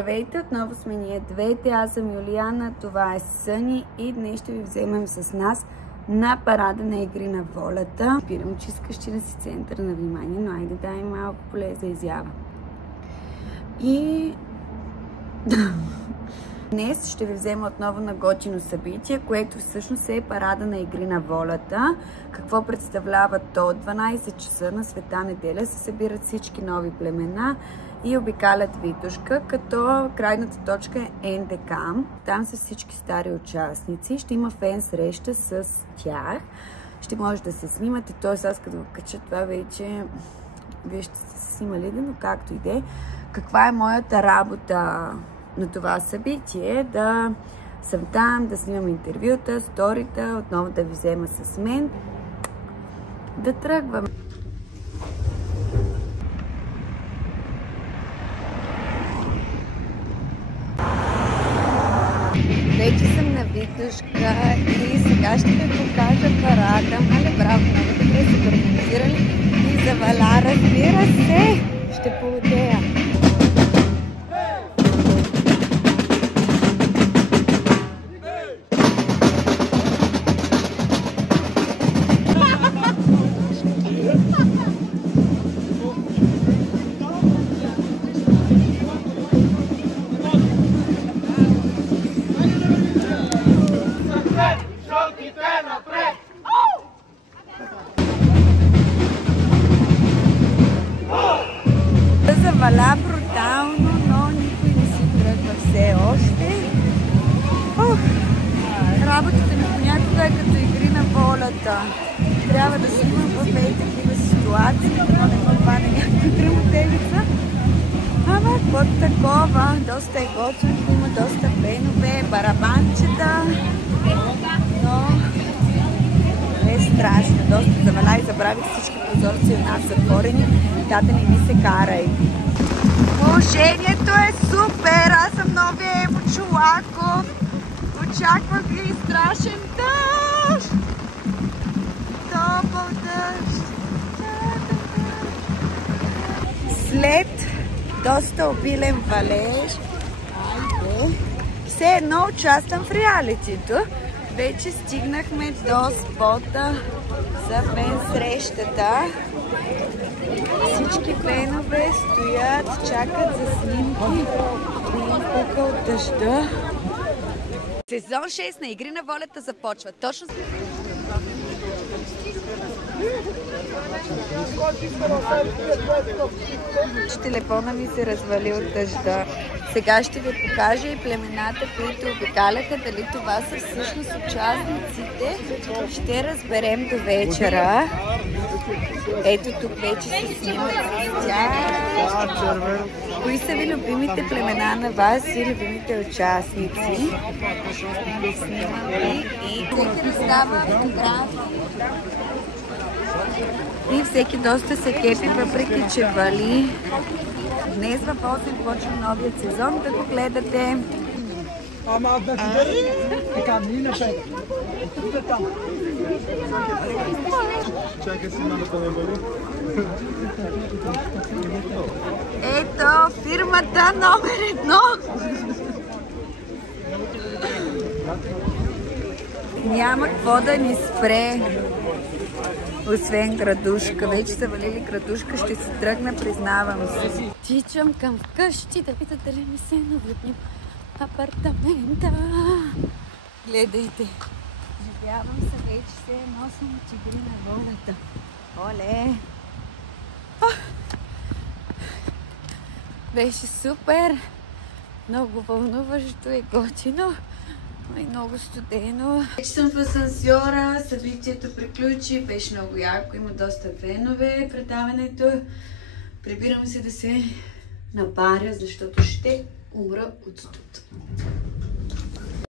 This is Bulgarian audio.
Здравейте, отново сме ние двете. Аз съм Юлиана, това е Съни и днес ще ви вземем с нас на парада на игри на волята. Разбирам, че искаш ти да си център на внимание, но айде дай малко поле за изява. И днес ще ви взема отново на готино събитие, което всъщност е парада на игри на волята. Какво представлява то? 12 часа на Света неделя се събират всички нови племена и обикалят Витушка, като крайната точка е НДК. Там са всички стари участници. Ще има фен среща с тях. Ще може да се снимате. Т.е. аз като кача това вече вие ще сте се снимали, но както и де. Каква е моята работа на това събитие? Да съм там, да снимам интервюта, сторита, отново да ви взема с мен. Да тръгвам. Вече съм на Витушка и сега ще ви покажа парада. Мале, браво, много добре са организирали и заваля, разбира се. Ще поудея. Заваля брутално, но никой не си тръгва все още. Работата ми понякога е като игри на волята. Трябва да си имам в такива ситуации, но не ме хване някаква гръмотевица. Ама под такова, доста е готино, има доста пенове, барабанчета, но е страшно. Доста заваля и забравих всички прозорци у нас затворени. Тата не ми се карай. Положението е супер! Аз съм новия Емо Чолаков. Очаквах и страшен дъжд. Топъл дъжд. След доста обилен валеж, все едно участвам в реалитито. Вече стигнахме до спота за фен срещата. Всички фенове стоят, чакат за снимки. Да им пука от дъжда. Сезон 6 на Игри на волята започва. Точно телефона ми се развали от дъжда. Сега ще ви покажа и племената, които обикаляха. Дали това са всъщност участниците, ще разберем до вечера. Ето тук вече се снимат с тях. Кои са ви любимите племена на вас и любимите участници? Снимаме и всеки става фотографии. И всеки доста се кепи, въпреки че вали. Днес в 8 почва новият сезон, да го гледате. Ето фирмата номер 1. Няма какво да ни спре. Освен градушка. Вече са валили градушка, ще се тръгна, признавам се. Тичам към вкъщи да видя дали ми се наводним апартамента. Гледайте. Живявам се вече, се носим от игри на волята. Оле! Беше супер! Много вълнуващо и готино. И много студено. Вече съм в асансьора, събитието приключи, беше много яко, има доста фенове предаването. Прибирам се да се напаря, защото ще умра от студ.